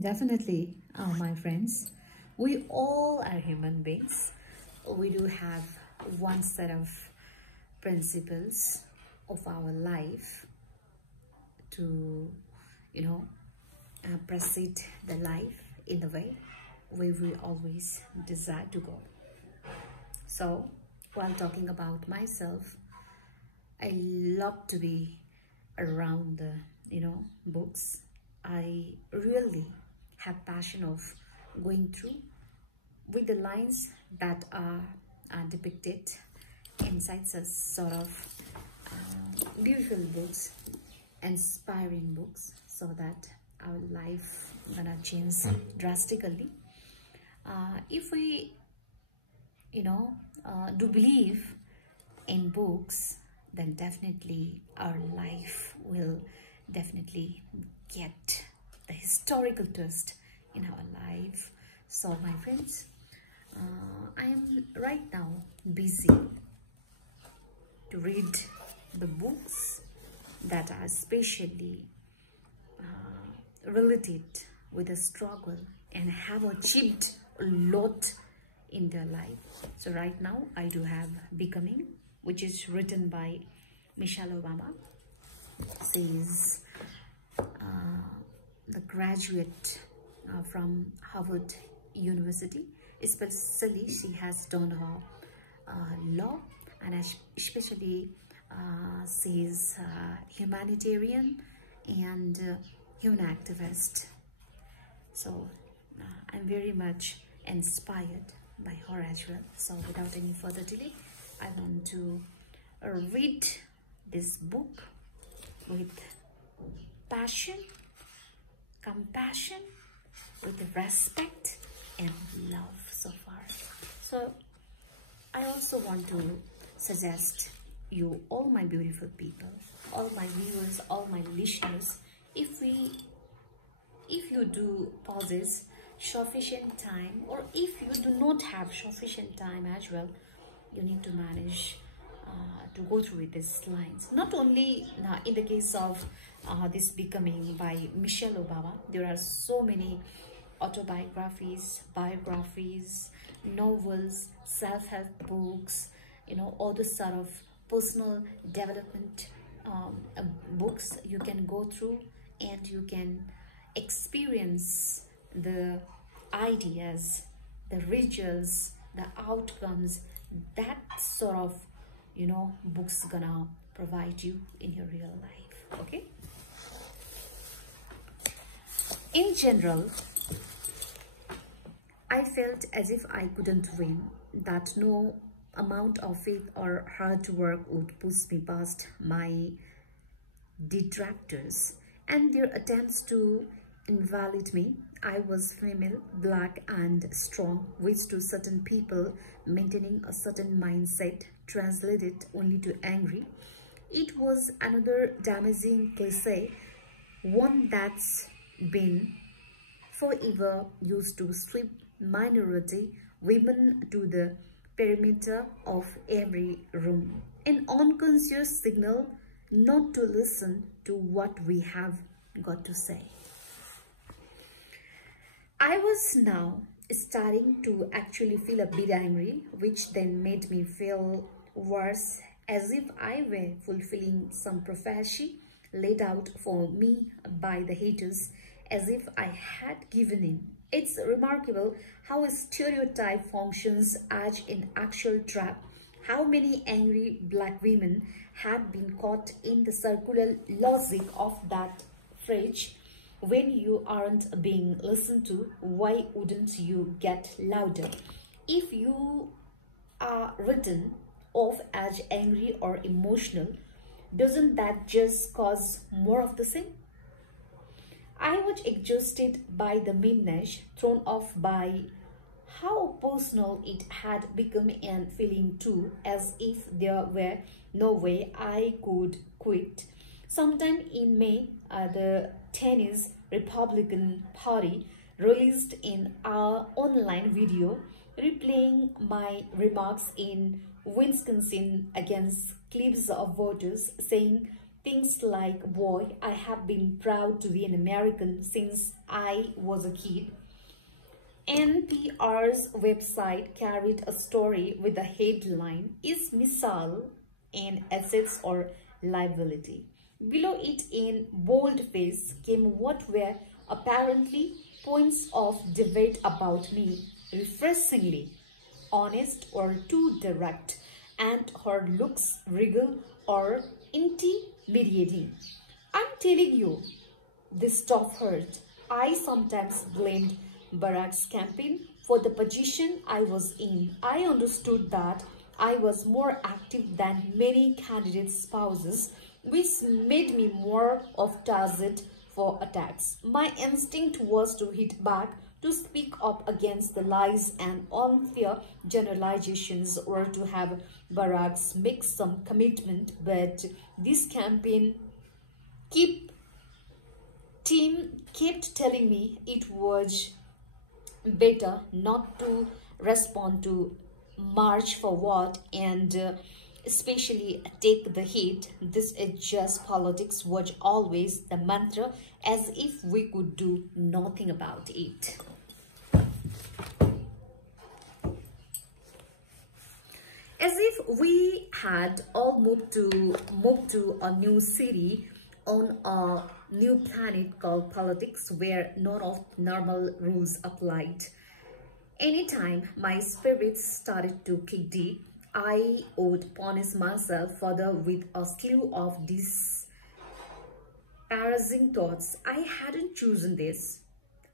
Definitely, my friends. We all are human beings. We do have one set of principles of our life to, you know, proceed the life in the way we always desire to go. So, while talking about myself, I love to be around the, books. I really have passion of going through with the lines that are depicted inside such sort of beautiful books, inspiring books, so that our life gonna change drastically. If we, do believe in books, then definitely our life will definitely get the historical twist in our life. So my friends, I am right now busy to read the books that are especially related with the struggle and have achieved a lot in their life. So right now I do have Becoming, which is written by Michelle Obama. She is the graduate from Harvard University. Especially she has done her law, and especially she is humanitarian and human activist. So I'm very much inspired by her as well. So without any further delay, I want to read this book with passion, compassion, with respect and love so far. So I also want to suggest you, all my beautiful people, all my viewers, all my listeners, if you do pauses sufficient time, or if you do not have sufficient time as well, you need to manage to go through with these lines. Not only in the case of this Becoming by Michelle Obama, there are so many autobiographies, biographies, novels, self-help books, all the sort of personal development books you can go through, and you can experience the ideas, the results, the outcomes that sort of books gonna provide you in your real life. Okay, in general, I felt as if I couldn't win, that no amount of faith or hard work would push me past my detractors and their attempts to invalidate me. I was female, black and strong, which to certain people maintaining a certain mindset translated only to angry. It was another damaging cliche, one that's been forever used to sweep minority women to the perimeter of every room. An unconscious signal not to listen to what we have got to say. I was now starting to actually feel a bit angry, which then made me feel worse, as if I were fulfilling some prophecy laid out for me by the haters, as if I had given in. It's remarkable how a stereotype functions as an actual trap. How many angry black women had been caught in the circular logic of that phrase: when you aren't being listened to, why wouldn't you get louder? If you are written off as angry or emotional, doesn't that just cause more of the same? I was exhausted by the meanness, thrown off by how personal it had become, and feeling too as if there were no way I could quit. Sometime in May, the Tennessee Republican Party released an online video replaying my remarks in Wisconsin against clips of voters saying things like, boy, I have been proud to be an American since I was a kid. NPR's website carried a story with the headline, Is Missile an Assets or Liability? Below it in boldface came what were apparently points of debate about me, refreshingly honest or too direct, and her looks regal or intimidating. I'm telling you, this stuff hurt. I sometimes blamed Barack's campaign for the position I was in. I understood that I was more active than many candidates' spouses, which made me more of target for attacks. My instinct was to hit back, to speak up against the lies and unfair generalizations, or to have Barack make some commitment. But this campaign team kept telling me it was better not to respond, to march forward, and especially take the hit. This is just politics was always the mantra, as if we could do nothing about it. As if we had all moved to a new city on a new planet called politics, where none of normal rules applied. Anytime my spirits started to kick deep, I would punish myself further with a slew of disparaging thoughts. I hadn't chosen this.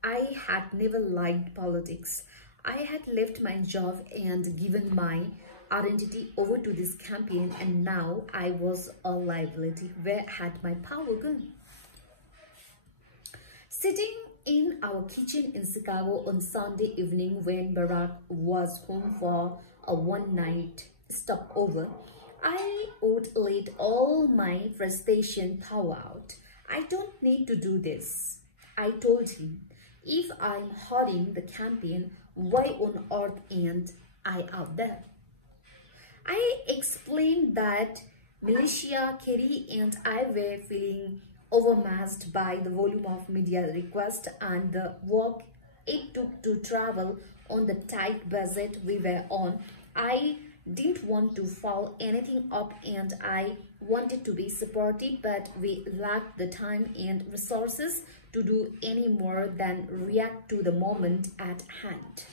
I had never liked politics. I had left my job and given my identity over to this campaign, and now I was a liability. Where had my power gone? Sitting in our kitchen in Chicago on Sunday evening when Barack was home for a one-night stopover, I would let all my frustration thaw out. I don't need to do this, I told him. If I'm holding the campaign, why on earth ain't I out there? I explained that Militia, Kerry and I were feeling overmatched by the volume of media requests and the work it took to travel on the tight budget we were on. I didn't want to foul anything up and I wanted to be supportive, but we lacked the time and resources to do any more than react to the moment at hand.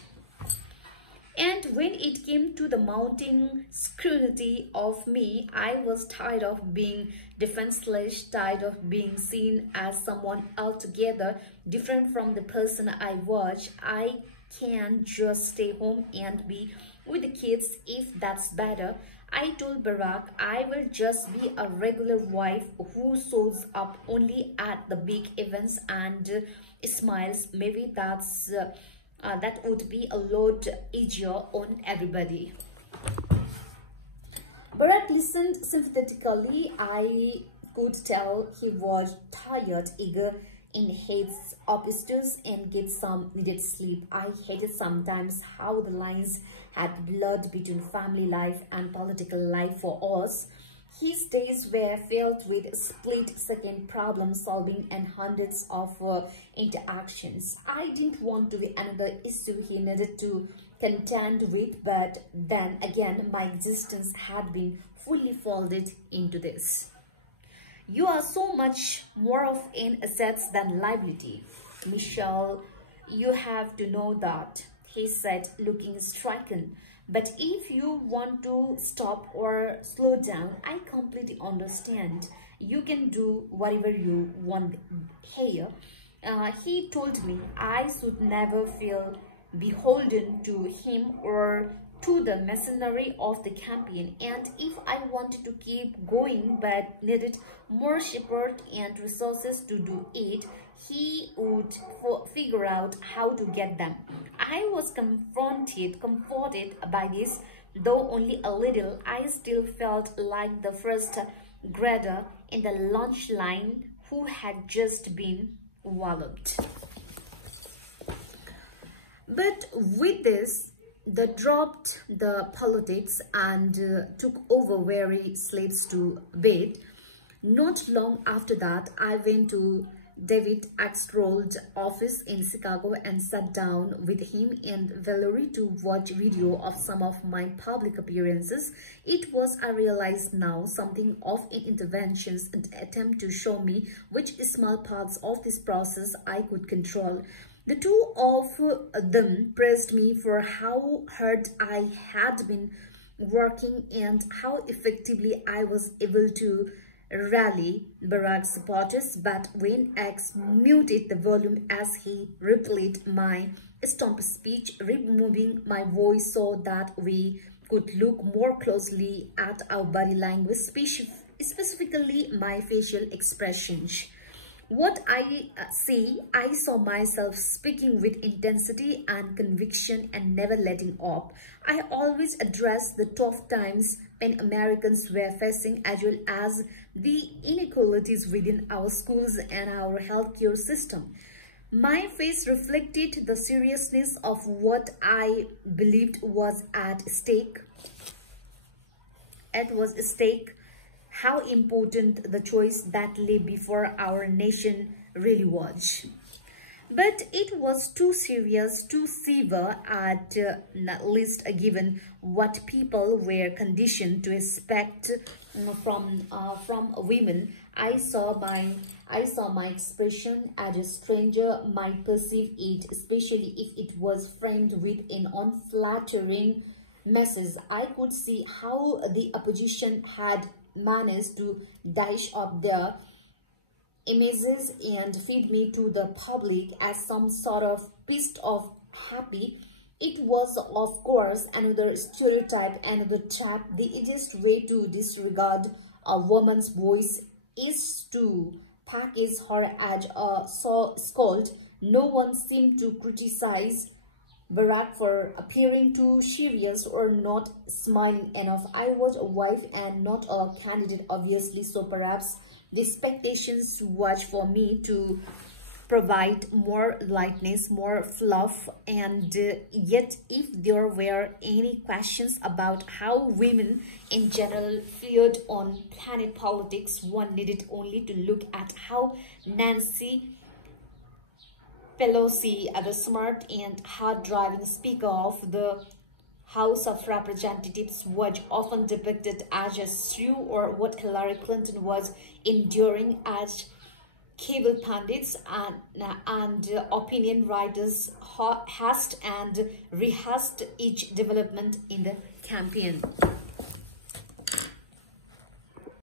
And when it came to the mounting scrutiny of me, I was tired of being defenseless, tired of being seen as someone altogether different from the person I was. I can just stay home and be with the kids if that's better. I told Barack I will just be a regular wife who shows up only at the big events and smiles. Maybe that would be a lot easier on everybody. Barack listened sympathetically. I could tell he was tired, eager in his upstairs and get some needed sleep. I hated sometimes how the lines had blurred between family life and political life for us. His days were filled with split-second problem solving and hundreds of interactions. I didn't want to be another issue he needed to contend with, but then again, my existence had been fully folded into this. You are so much more of an asset than liability, Michelle. You have to know that, he said, looking stricken. But if you want to stop or slow down, I completely understand. You can do whatever you want here. He told me I should never feel beholden to him or to the machinery of the campaign, and if I wanted to keep going but needed more support and resources to do it, he would figure out how to get them. I was comforted by this, though only a little. I still felt like the first grader in the lunch line who had just been walloped. But with this, they dropped the politics and took over weary slaves to bed. Not long after that, I went to David Axelrod's office in Chicago and sat down with him and Valerie to watch video of some of my public appearances. It was, I realize now, something of an intervention's attempt to show me which small parts of this process I could control. The two of them praised me for how hard I had been working and how effectively I was able to rally Barack's supporters, but when X muted the volume as he replayed my stump speech, removing my voice so that we could look more closely at our body language, specifically my facial expressions. What I see, I saw myself speaking with intensity and conviction and never letting up. I always addressed the tough times when Americans were facing, as well as the inequalities within our schools and our healthcare system. My face reflected the seriousness of what I believed was at stake. It was at stake how important the choice that lay before our nation really was. But it was too serious, too severe, at least given what people were conditioned to expect from women. I saw my expression as a stranger might perceive it, especially if it was framed with an unflattering message. I could see how the opposition had managed to dish up their images and feed me to the public as some sort of pissed off happy. It was, of course, another stereotype, another trap. The easiest way to disregard a woman's voice is to package her as a scold. No one seemed to criticize Barack for appearing too serious or not smiling enough. I was a wife and not a candidate, obviously, so perhaps the expectations was for me to provide more lightness, more fluff, and yet if there were any questions about how women in general fared on planet politics, one needed only to look at how Nancy Pelosi, the smart and hard-driving Speaker of the House of Representatives, was often depicted as a shrew, or what Hillary Clinton was enduring as cable pundits and opinion writers hashed and rehashed each development in the campaign.